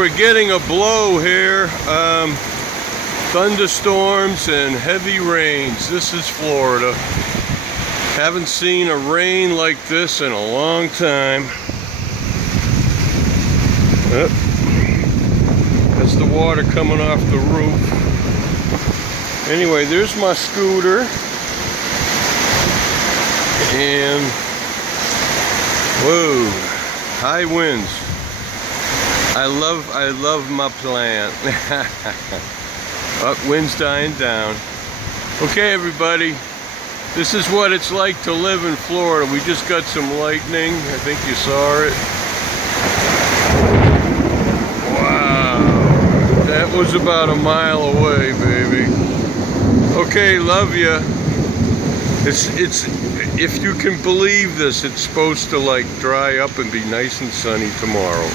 we're getting a blow here. Thunderstorms and heavy rains. This is Florida. Haven't seen a rain like this in a long time. That's the water coming off the roof. Anyway, there's my scooter. And whoa, high winds. I love my plant. Wind's dying down. Okay, everybody, this is what it's like to live in Florida. We just got some lightning. I think you saw it. Wow, that was about a mile away, baby. Okay, love ya. It's if you can believe this, it's supposed to like dry up and be nice and sunny tomorrow.